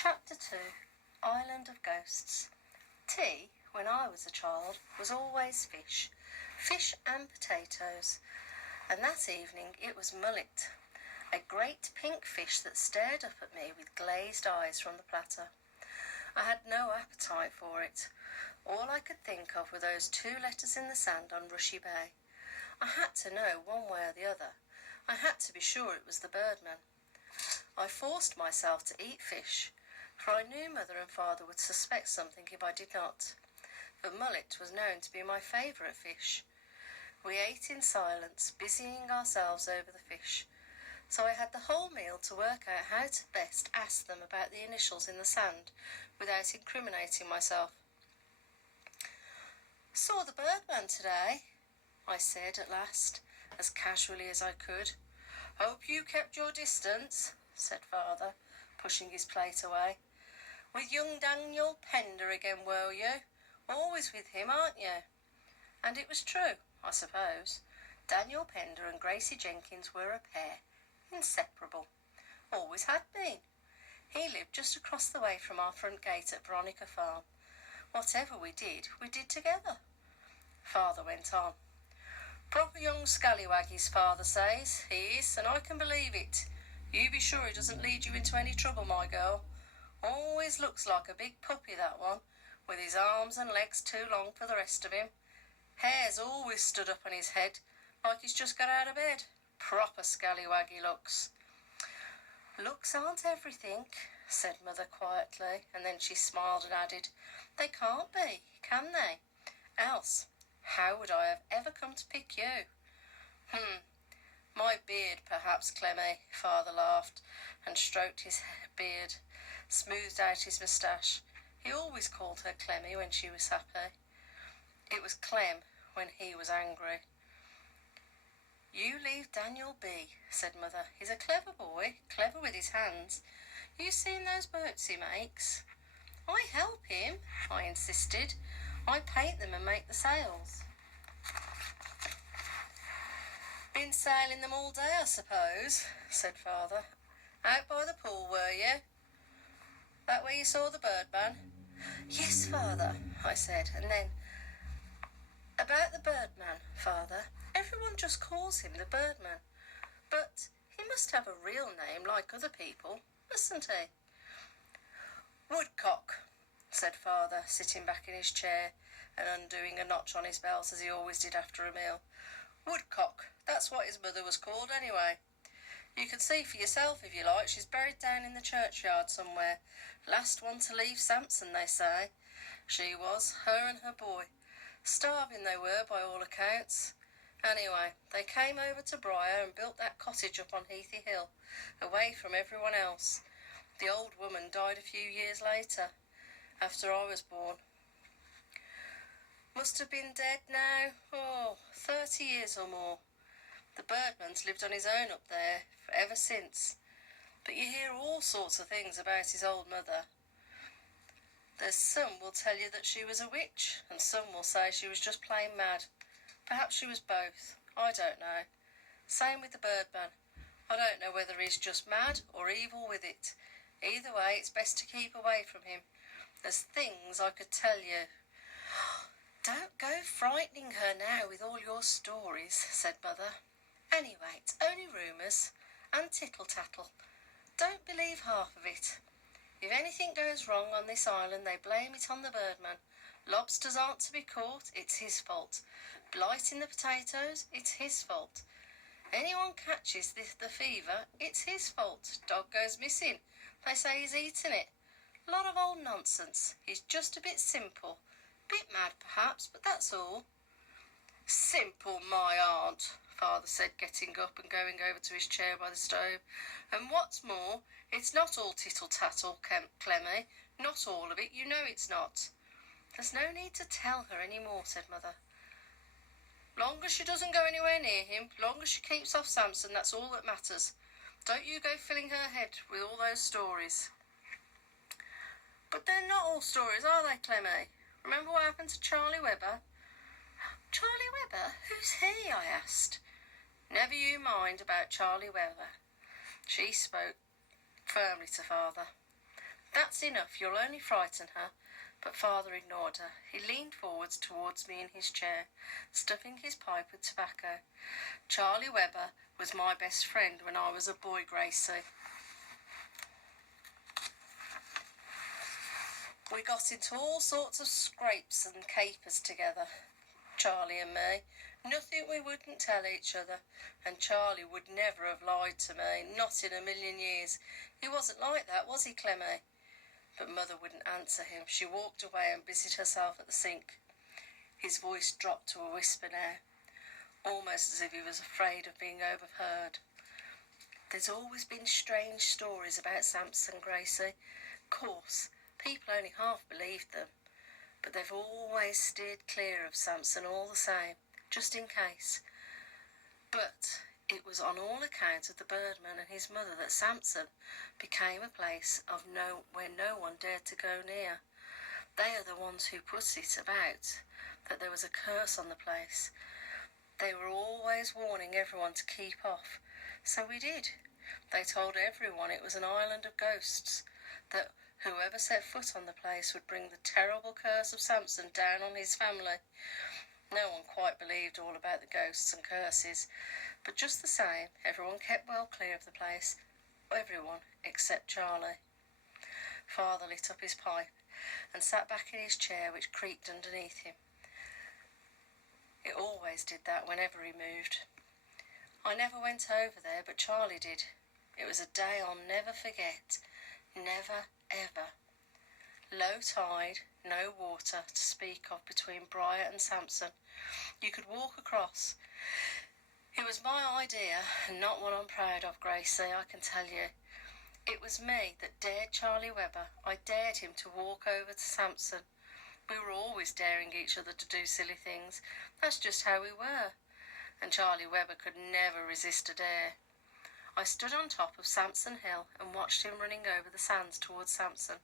Chapter 2. Island of Ghosts. Tea, when I was a child, was always fish. Fish and potatoes. And that evening it was mullet, a great pink fish that stared up at me with glazed eyes from the platter. I had no appetite for it. All I could think of were those 2 letters in the sand on Rushy Bay. I had to know one way or the other. I had to be sure it was the birdman. I forced myself to eat fish, for I knew Mother and Father would suspect something if I did not. But mullet was known to be my favourite fish. We ate in silence, busying ourselves over the fish, so I had the whole meal to work out how to best ask them about the initials in the sand without incriminating myself. "Saw the birdman today," I said at last, as casually as I could. "Hope you kept your distance," said Father, pushing his plate away. "With young Daniel Pender again, were you? Always with him, aren't you?" And it was true, I suppose. Daniel Pender and Gracie Jenkins were a pair, inseparable. Always had been. He lived just across the way from our front gate at Veronica Farm. Whatever we did together. Father went on. "Proper young scallywag, his father says. He is, and I can believe it. You be sure he doesn't lead you into any trouble, my girl. Always looks like a big puppy, that one, with his arms and legs too long for the rest of him. Hair's always stood up on his head, like he's just got out of bed. Proper scallywag he looks." "Looks aren't everything," said Mother quietly, and then she smiled and added, "They can't be, can they? Else, how would I have ever come to pick you?" "My beard, perhaps, Clemmy," Father laughed and stroked his beard, smoothed out his moustache. He always called her Clemmy when she was happy. It was Clem when he was angry. "You leave Daniel be," said Mother. "He's a clever boy, clever with his hands. You seen those boats he makes?" "I help him," I insisted. "I paint them and make the sails." "Been sailing them all day, I suppose," said Father. "Out by the pool, were you? That where you saw the birdman?" "Yes, Father," I said, and then, "About the birdman, Father, everyone just calls him the birdman, but he must have a real name like other people, mustn't he?" "Woodcock," said Father, sitting back in his chair and undoing a notch on his belt as he always did after a meal. "Woodcock, that's what his mother was called anyway. You can see for yourself if you like. She's buried down in the churchyard somewhere. Last one to leave Samson, they say. She was, her and her boy. Starving they were by all accounts. Anyway, they came over to Briar and built that cottage up on Heathy Hill, away from everyone else. The old woman died a few years later, after I was born. Must have been dead now, 30 years or more. The birdman's lived on his own up there ever since. But you hear all sorts of things about his old mother. There's some will tell you that she was a witch, and some will say she was just plain mad. Perhaps she was both. I don't know. Same with the birdman. I don't know whether he's just mad or evil with it. Either way, it's best to keep away from him. There's things I could tell you." "Don't go frightening her now with all your stories," said Mother. "Anyway, it's only rumours and tittle-tattle. Don't believe half of it. If anything goes wrong on this island, they blame it on the birdman. Lobsters aren't to be caught, it's his fault. Blight in the potatoes, it's his fault. Anyone catches the fever, it's his fault. Dog goes missing, they say he's eaten it. Lot of old nonsense. He's just a bit simple. Bit mad, perhaps, but that's all." "Simple, my aunt," Father said, getting up and going over to his chair by the stove. "And what's more, it's not all tittle-tattle, Clemmy. Not all of it, you know it's not." "There's no need to tell her any more," said Mother. "Long as she doesn't go anywhere near him, long as she keeps off Samson, that's all that matters. Don't you go filling her head with all those stories." "But they're not all stories, are they, Clemmy? Remember what happened to Charlie Webber?" "Charlie Webber? Who's he?" I asked. "Never you mind about Charlie Webber." She spoke firmly to Father. That's enough, you'll only frighten her. But father ignored her. He leaned forwards towards me in his chair, stuffing his pipe with tobacco. Charlie Webber was my best friend when I was a boy, Gracie. We got into all sorts of scrapes and capers together, Charlie and me. Nothing we wouldn't tell each other, and Charlie would never have lied to me, not in a million years. He wasn't like that, was he, Clemmy? But mother wouldn't answer him. She walked away and busied herself at the sink. His voice dropped to a whisper now, almost as if he was afraid of being overheard. There's always been strange stories about Samson, Gracie. Of course, people only half believed them, but they've always steered clear of Samson all the same, just in case. But it was on all account of the birdman and his mother that Samson became a place where no one dared to go near. They are the ones who put it about that there was a curse on the place. They were always warning everyone to keep off. So we did. They told everyone it was an island of ghosts, that whoever set foot on the place would bring the terrible curse of Samson down on his family. No one quite believed all about the ghosts and curses, but just the same, everyone kept well clear of the place. Everyone except Charlie. Father lit up his pipe and sat back in his chair, which creaked underneath him. It always did that whenever he moved. I never went over there, but Charlie did. It was a day I'll never forget. Never, ever. Low tide, no water to speak of between Briar and Samson. You could walk across. It was my idea, and not one I'm proud of, Gracie, I can tell you. It was me that dared Charlie Webber. I dared him to walk over to Samson. We were always daring each other to do silly things. That's just how we were. And Charlie Webber could never resist a dare. I stood on top of Samson Hill and watched him running over the sands towards Samson,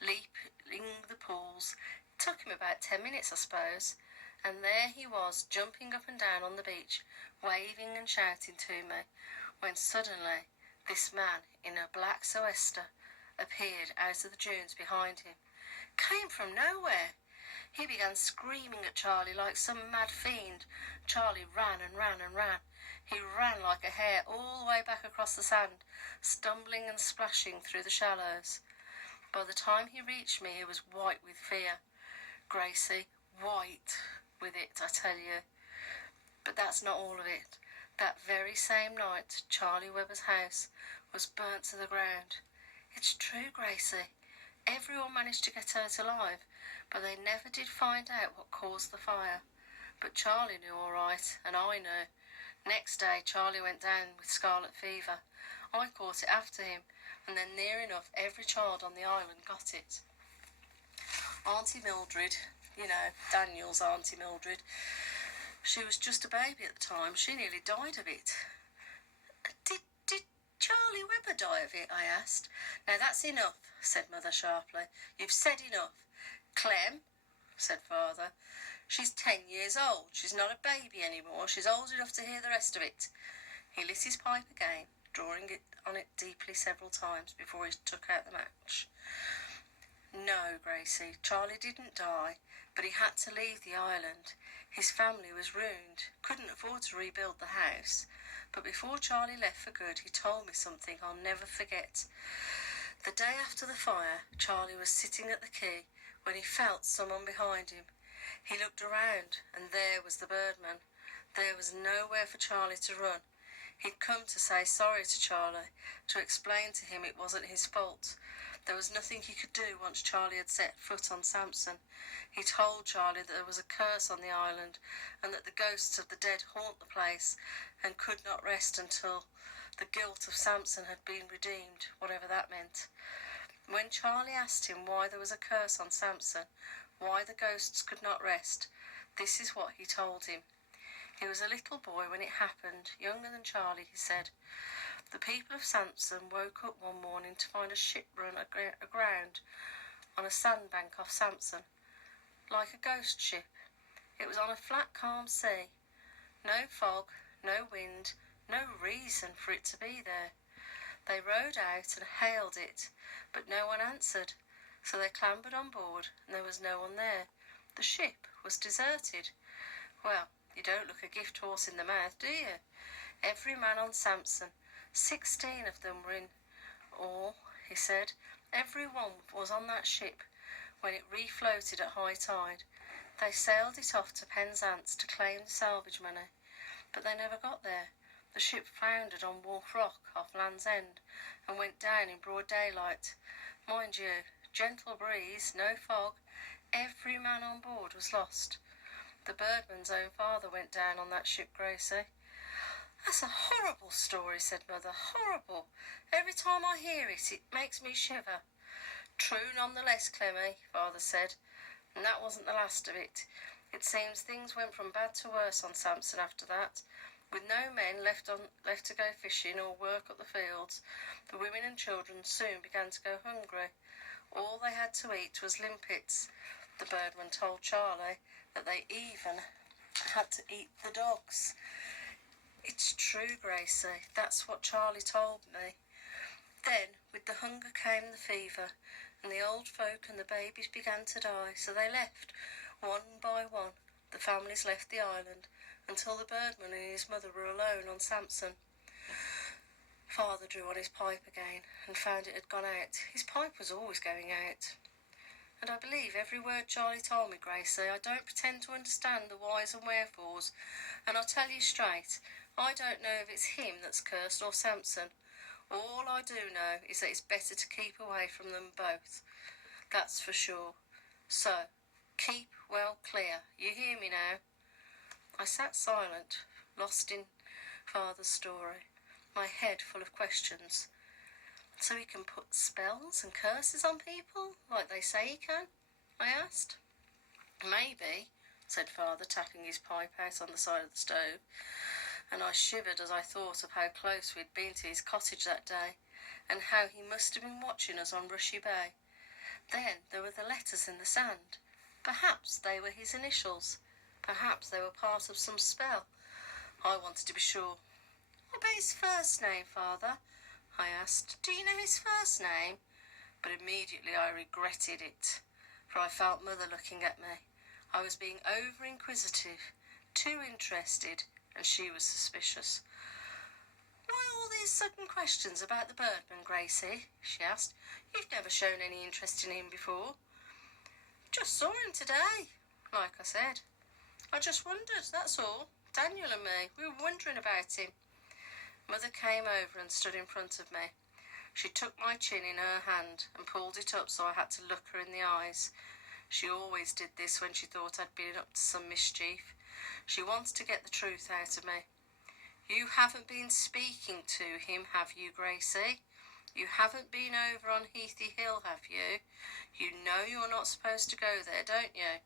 leaping the pools. It took him about 10 minutes, I suppose, and there he was, jumping up and down on the beach, waving and shouting to me, when suddenly this man in a black sou'wester appeared out of the dunes behind him. Came from nowhere. He began screaming at Charlie like some mad fiend. Charlie ran and ran and ran. He ran like a hare all the way back across the sand, stumbling and splashing through the shallows. By the time he reached me, he was white with fear. Gracie, white with it, I tell you. But that's not all of it. That very same night, Charlie Webber's house was burnt to the ground. It's true, Gracie. Everyone managed to get out alive, but they never did find out what caused the fire. But Charlie knew all right, and I knew. Next day, Charlie went down with scarlet fever. I caught it after him, and then near enough every child on the island got it. Auntie Mildred, Daniel's Auntie Mildred, she was just a baby at the time. She nearly died of it. Did Charlie Webber die of it? I asked. Now that's enough, said Mother sharply. You've said enough. Clem, said Father, she's 10 years old. She's not a baby anymore. She's old enough to hear the rest of it. He lit his pipe again, drawing it on it deeply several times before he took out the match. No, Gracie, Charlie didn't die, but he had to leave the island. His family was ruined, couldn't afford to rebuild the house. But before Charlie left for good, he told me something I'll never forget. The day after the fire, Charlie was sitting at the quay when he felt someone behind him. He looked around, and there was the birdman. There was nowhere for Charlie to run. He'd come to say sorry to Charlie, to explain to him it wasn't his fault. There was nothing he could do once Charlie had set foot on Samson. He told Charlie that there was a curse on the island, and that the ghosts of the dead haunt the place, and could not rest until the guilt of Samson had been redeemed, whatever that meant. When Charlie asked him why there was a curse on Samson, why the ghosts could not rest, this is what he told him. He was a little boy when it happened, younger than Charlie, he said. The people of Samson woke up one morning to find a ship run aground on a sandbank off Samson, like a ghost ship. It was on a flat, calm sea. No fog, no wind, no reason for it to be there. They rowed out and hailed it, but no one answered. So they clambered on board, and there was no one there. The ship was deserted. Well, you don't look a gift horse in the mouth, do you? Every man on Samson, 16 of them were in all, he said. Every one was on that ship when it refloated at high tide. They sailed it off to Penzance to claim the salvage money, but they never got there. The ship foundered on Wolf Rock off Land's End and went down in broad daylight. Mind you, gentle breeze, no fog. Every man on board was lost. The Birdman's own father went down on that ship, Gracie. That's a horrible story, said Mother. Horrible. Every time I hear it, it makes me shiver. True nonetheless, Clemmy, Father said. And that wasn't the last of it. It seems things went from bad to worse on Samson after that. With no men left to go fishing or work up the fields, the women and children soon began to go hungry. All they had to eat was limpets. The Birdman told Charlie that they even had to eat the dogs. It's true, Gracie. That's what Charlie told me. Then, with the hunger came the fever, and the old folk and the babies began to die, so they left, one by one. The families left the island, until the Birdman and his mother were alone on Samson. Father drew on his pipe again, and found it had gone out. His pipe was always going out. And I believe every word Charlie told me, Gracie. I don't pretend to understand the whys and wherefores, and I'll tell you straight, I don't know if it's him that's cursed or Samson. All I do know is that it's better to keep away from them both. That's for sure. So, keep well clear. You hear me now? I sat silent, lost in Father's story, my head full of questions. So he can put spells and curses on people, like they say he can? I asked. Maybe, said Father, tapping his pipe out on the side of the stove, and I shivered as I thought of how close we'd been to his cottage that day, and how he must have been watching us on Rushy Bay. Then there were the letters in the sand. Perhaps they were his initials. Perhaps they were part of some spell. I wanted to be sure. What about his first name, Father? I asked. Do you know his first name? But immediately I regretted it, for I felt Mother looking at me. I was being over-inquisitive, too interested, and she was suspicious. Why all these sudden questions about the Birdman, Gracie? She asked. You've never shown any interest in him before. Just saw him today, like I said. I just wondered, that's all. Daniel and me, we were wondering about him. Mother came over and stood in front of me. She took my chin in her hand and pulled it up so I had to look her in the eyes. She always did this when she thought I'd been up to some mischief. She wanted to get the truth out of me. You haven't been speaking to him, have you, Gracie? You haven't been over on Heathy Hill, have you? You know you're not supposed to go there, don't you?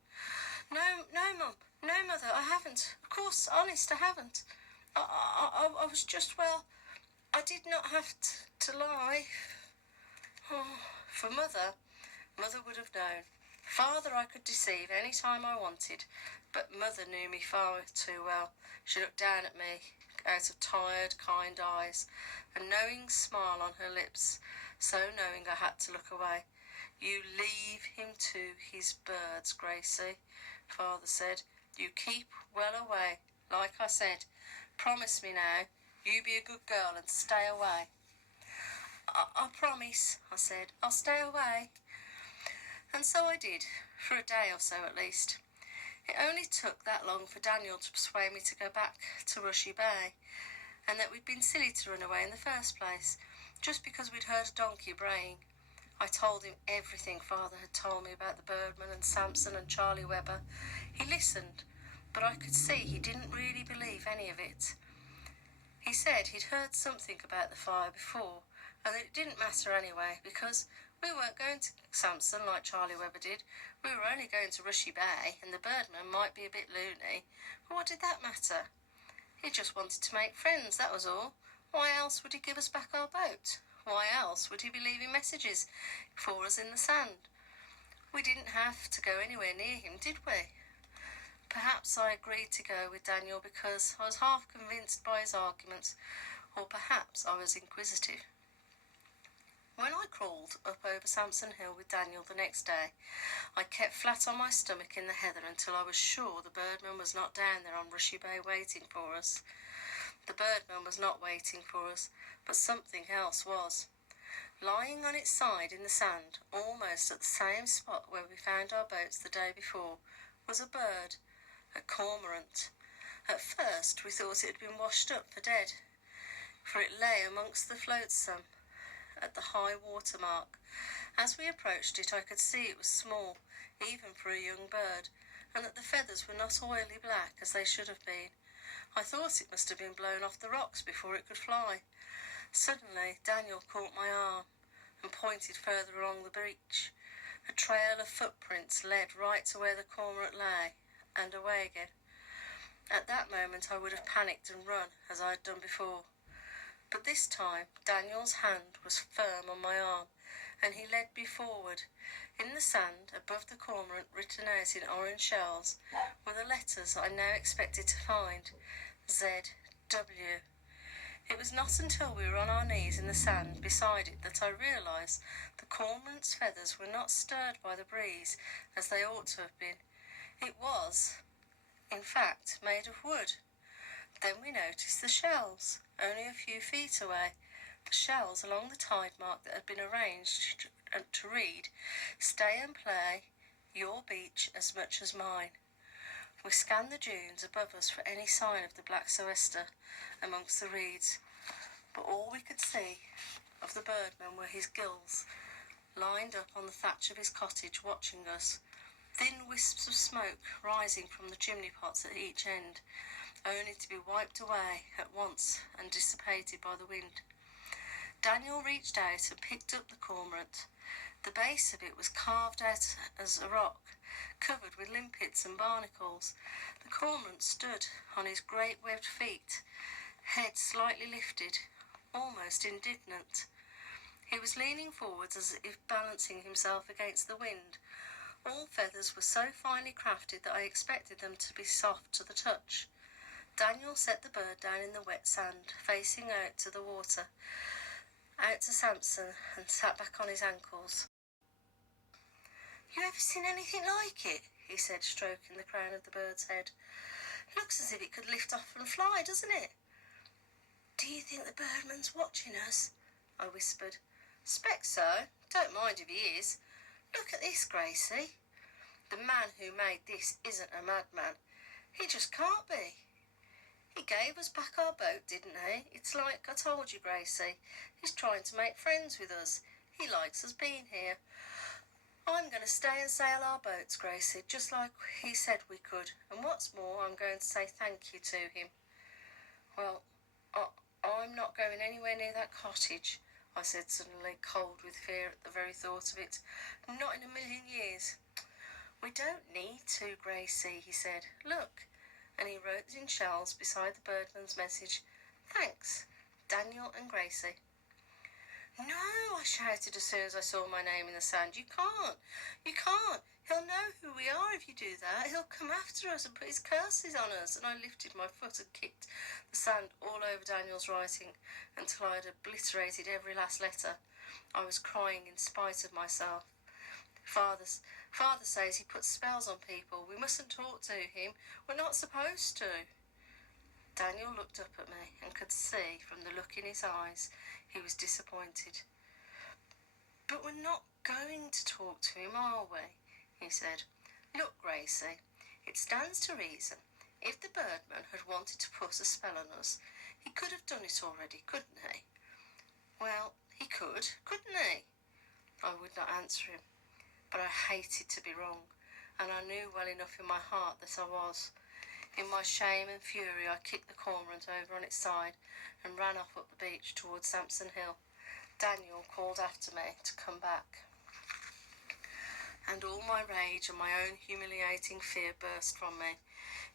No, Mum. No, Mother, I haven't. Of course, honest, I haven't. I was just, well, I did not have to lie. Oh, for Mother would have known. Father I could deceive any time I wanted, but Mother knew me far too well. She looked down at me out of tired, kind eyes, a knowing smile on her lips, so knowing I had to look away. You leave him to his birds, Gracie, Father said. You keep well away, like I said. Promise me now, you be a good girl and stay away. I promise, I said. I'll stay away. And so I did, for a day or so at least. It only took that long for Daniel to persuade me to go back to Rushy Bay, and that we'd been silly to run away in the first place, just because we'd heard a donkey braying. I told him everything Father had told me about the Birdman and Samson and Charlie Webber. He listened, but I could see he didn't really believe any of it. He said he'd heard something about the fire before, and that it didn't matter anyway, because we weren't going to Samson like Charlie Webber did. We were only going to Rushy Bay, and the Birdman might be a bit loony, but what did that matter? He just wanted to make friends, that was all. Why else would he give us back our boat? Why else would he be leaving messages for us in the sand? We didn't have to go anywhere near him, did we? Perhaps I agreed to go with Daniel because I was half convinced by his arguments, or perhaps I was inquisitive. When I crawled up over Sampson Hill with Daniel the next day, I kept flat on my stomach in the heather until I was sure the birdman was not down there on Rushy Bay waiting for us. The birdman was not waiting for us, but something else was. Lying on its side in the sand, almost at the same spot where we found our boats the day before, was a bird, a cormorant. At first we thought it had been washed up for dead, for it lay amongst the flotsam at the high water mark. As we approached it, I could see it was small, even for a young bird, and that the feathers were not oily black as they should have been. I thought it must have been blown off the rocks before it could fly. Suddenly Daniel caught my arm and pointed further along the beach. A trail of footprints led right to where the cormorant lay, and away again. At that moment I would have panicked and run, as I had done before. But this time Daniel's hand was firm on my arm, and he led me forward. In the sand, above the cormorant, written out in orange shells, were the letters I now expected to find. Z.W. It was not until we were on our knees in the sand beside it that I realised the cormorant's feathers were not stirred by the breeze as they ought to have been. It was, in fact, made of wood. Then we noticed the shells, only a few feet away, the shells along the tide mark that had been arranged to read, "Stay and play, your beach as much as mine." We scanned the dunes above us for any sign of the black soester amongst the reeds, but all we could see of the birdman were his gills, lined up on the thatch of his cottage watching us, thin wisps of smoke rising from the chimney pots at each end, only to be wiped away at once and dissipated by the wind. Daniel reached out and picked up the cormorant. The base of it was carved out as a rock, covered with limpets and barnacles. The cormorant stood on his great webbed feet, head slightly lifted, almost indignant. He was leaning forwards as if balancing himself against the wind. All feathers were so finely crafted that I expected them to be soft to the touch. Daniel set the bird down in the wet sand, facing out to the water, out to Sampson, and sat back on his ankles. "You ever seen anything like it?" he said, stroking the crown of the bird's head. "Looks as if it could lift off and fly, doesn't it?" "Do you think the birdman's watching us?" I whispered. "'Spect so. Don't mind if he is. Look at this, Gracie. The man who made this isn't a madman. He just can't be. He gave us back our boat, didn't he? It's like I told you, Gracie. He's trying to make friends with us. He likes us being here. I'm going to stay and sail our boats, Gracie, just like he said we could. And what's more, I'm going to say thank you to him." "Well, I'm not going anywhere near that cottage," I said suddenly, cold with fear at the very thought of it. "Not in a million years." "We don't need to, Gracie," he said. "Look." And he wrote in shells beside the birdman's message, "Thanks, Daniel and Gracie." "No," I shouted as soon as I saw my name in the sand. You can't. He'll know who we are if you do that. He'll come after us and put his curses on us." And I lifted my foot and kicked the sand all over Daniel's writing until I had obliterated every last letter. I was crying in spite of myself. Father says he puts spells on people. We mustn't talk to him. We're not supposed to." Daniel looked up at me and could see from the look in his eyes he was disappointed. "But we're not going to talk to him, are we?" he said. "Look, Gracie, it stands to reason. If the birdman had wanted to put a spell on us, he could have done it already, couldn't he?" "Well, he could, couldn't he?" I would not answer him, but I hated to be wrong, and I knew well enough in my heart that I was. In my shame and fury I kicked the cormorant over on its side and ran off up the beach towards Sampson Hill. Daniel called after me to come back, and all my rage and my own humiliating fear burst from me.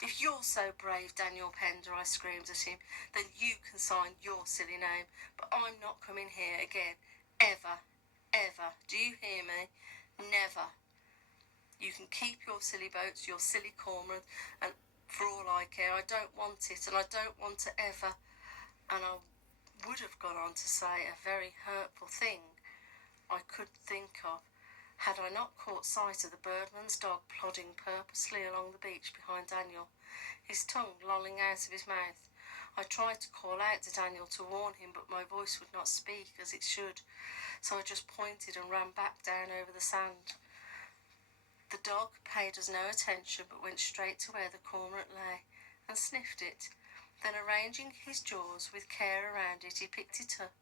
"If you're so brave, Daniel Pender," I screamed at him, "then you can sign your silly name, but I'm not coming here again, ever, ever. Do you hear me? Never. You can keep your silly boats, your silly cormorant, and for all I care, I don't want it, and I don't want to ever." And I would have gone on to say a very hurtful thing, could think of had I not caught sight of the birdman's dog plodding purposely along the beach behind Daniel, his tongue lolling out of his mouth. I tried to call out to Daniel to warn him, but my voice would not speak as it should, so I just pointed and ran back down over the sand. The dog paid us no attention, but went straight to where the cormorant lay and sniffed it. Then, arranging his jaws with care around it, he picked it up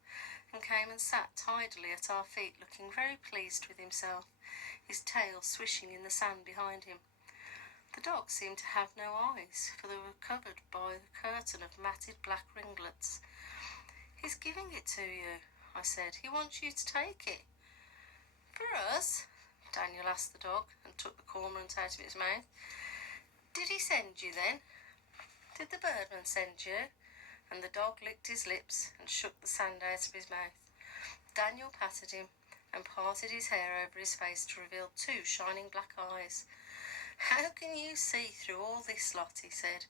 and came and sat tidily at our feet, looking very pleased with himself, his tail swishing in the sand behind him. The dog seemed to have no eyes, for they were covered by a curtain of matted black ringlets. "He's giving it to you," I said. "He wants you to take it." "For us?" Daniel asked the dog, and took the cormorant out of its mouth. "Did he send you, then?" "Did the birdman send you?" And the dog licked his lips and shook the sand out of his mouth. Daniel patted him and parted his hair over his face to reveal 2 shining black eyes. "How can you see through all this lot?" he said.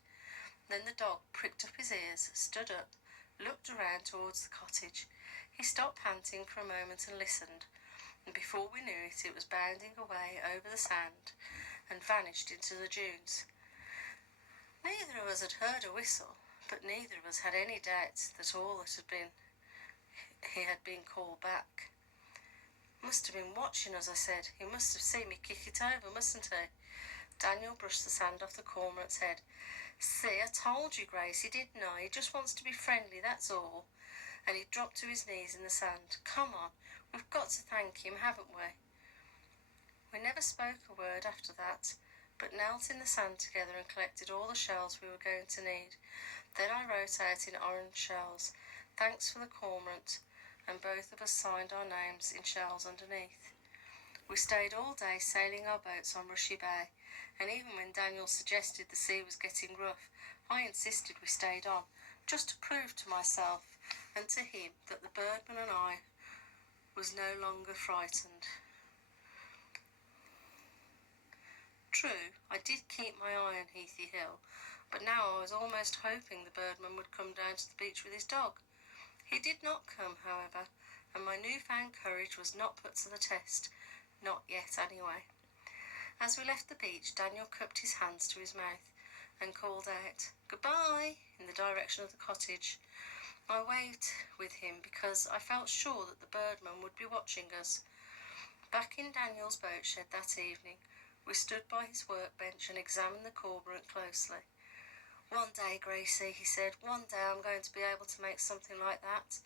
Then the dog pricked up his ears, stood up, looked around towards the cottage. He stopped panting for a moment and listened, and before we knew it, it was bounding away over the sand and vanished into the dunes. Neither of us had heard a whistle, but neither of us had any doubt that all that had been he had been called back. "Must have been watching us," I said. "He must have seen me kick it over, mustn't he?" Daniel brushed the sand off the cormorant's head. "See, I told you, Grace, he did know. He just wants to be friendly, that's all." And he dropped to his knees in the sand. "Come on, we've got to thank him, haven't we?" We never spoke a word after that, but knelt in the sand together and collected all the shells we were going to need. Then I wrote out in orange shells, "Thanks for the cormorant," and both of us signed our names in shells underneath. We stayed all day sailing our boats on Rushy Bay, and even when Daniel suggested the sea was getting rough, I insisted we stayed on, just to prove to myself and to him that the birdman and I was no longer frightened. True, I did keep my eye on Heathy Hill, but now I was almost hoping the birdman would come down to the beach with his dog. He did not come, however, and my newfound courage was not put to the test, not yet anyway. As we left the beach, Daniel cupped his hands to his mouth and called out, "Goodbye," in the direction of the cottage. I waved with him because I felt sure that the birdman would be watching us. Back in Daniel's boat shed that evening, we stood by his workbench and examined the cormorant closely. "One day, Gracie," he said, "one day I'm going to be able to make something like that."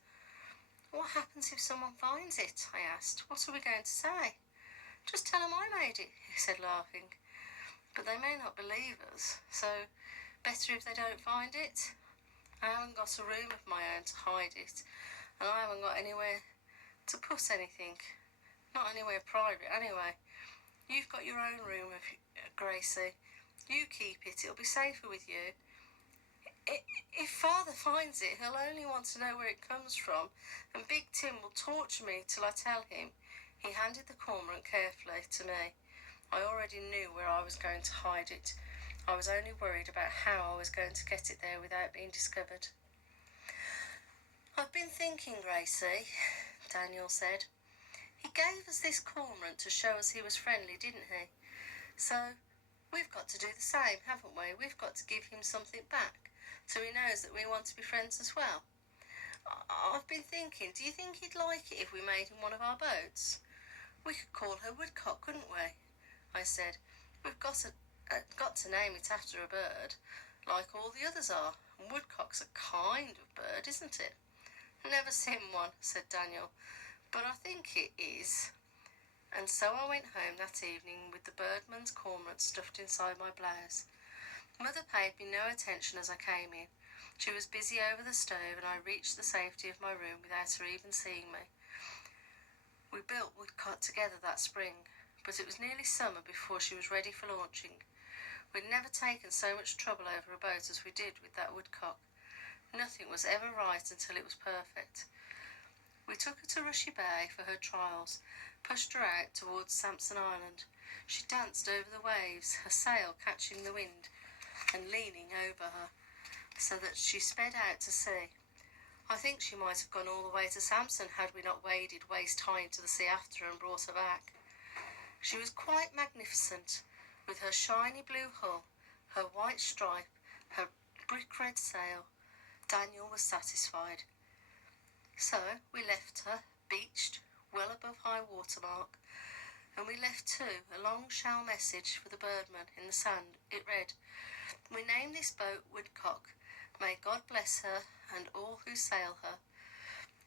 "What happens if someone finds it?" I asked. "What are we going to say?" "Just tell them I made it," he said, laughing. "But they may not believe us, so better if they don't find it. I haven't got a room of my own to hide it, and I haven't got anywhere to put anything. Not anywhere private, anyway. You've got your own room, Gracie. You keep it. It'll be safer with you. If Father finds it, he'll only want to know where it comes from, and Big Tim will torture me till I tell him." He handed the cormorant carefully to me. I already knew where I was going to hide it. I was only worried about how I was going to get it there without being discovered. "I've been thinking, Gracie," Daniel said. "He gave us this cormorant to show us he was friendly, didn't he? So we've got to do the same, haven't we? We've got to give him something back, so he knows that we want to be friends as well. I've been thinking, do you think he'd like it if we made him one of our boats? We could call her Woodcock, couldn't we?" I said. "We've got to name it after a bird, like all the others are. And woodcock's a kind of bird, isn't it?" "Never seen one," said Daniel, "but I think it is." And so I went home that evening with the birdman's cormorant stuffed inside my blouse. Mother paid me no attention as I came in. She was busy over the stove, and I reached the safety of my room without her even seeing me. We built Woodcock together that spring, but it was nearly summer before she was ready for launching. We'd never taken so much trouble over a boat as we did with that Woodcock. Nothing was ever right until it was perfect. We took her to Rushy Bay for her trials, pushed her out towards Sampson Island. She danced over the waves, her sail catching the wind and leaning over her, so that she sped out to sea. I think she might have gone all the way to Samson had we not waded waist high into the sea after her and brought her back. She was quite magnificent, with her shiny blue hull, her white stripe, her brick red sail. Daniel was satisfied. So we left her, beached, well above high water mark, and we left too a long shell message for the birdman in the sand. It read, "We name this boat Woodcock. May God bless her and all who sail her."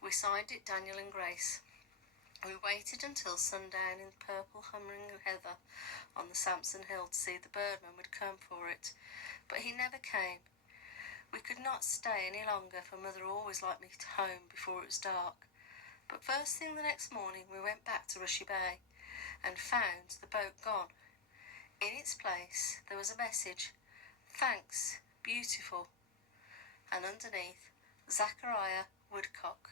We signed it Daniel and Grace. We waited until sundown in the purple humming heather on the Samson Hill to see if the birdman would come for it, but he never came. We could not stay any longer, for Mother always liked me home before it was dark. But first thing the next morning we went back to Rushy Bay and found the boat gone. In its place there was a message, "Thanks, beautiful," and underneath, "Zachariah Woodcock."